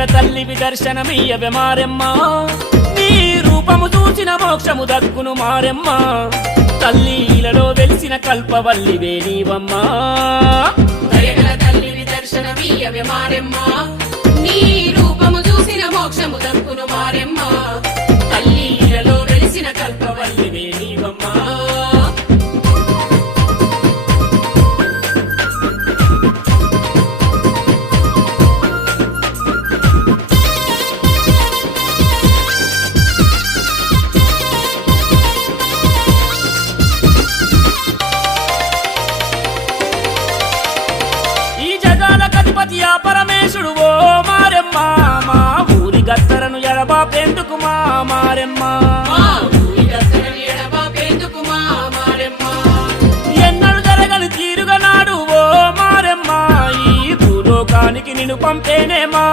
దయగల తల్లివి దర్శనమియ్యవే మారెమ్మ నీ రూపము చూసిన మోక్షము దక్కును మారెమ్మ తల్లిలలో వెలిసిన కల్పవల్లివే నీవమ్మా దయగల తల్లివి దర్శనమియ్యవే మారెమ్మ నీ రూపము చూసిన మోక్షము దక్కును మారెమ్మ తల్లిలలో వెలిసిన కల్పవల్లివే నీవమ్మా గణపతియా పరమేశుడు ఓ మారెమ్మ మా ఊరి గత్తరను ఎడబాపేందుకు మా మారెమ్మ ఎన్నడు జరగని తీరుగా నాడు ఓ మారెమ్మ ఈ భూలోకానికి నిన్ను పంపేనే మా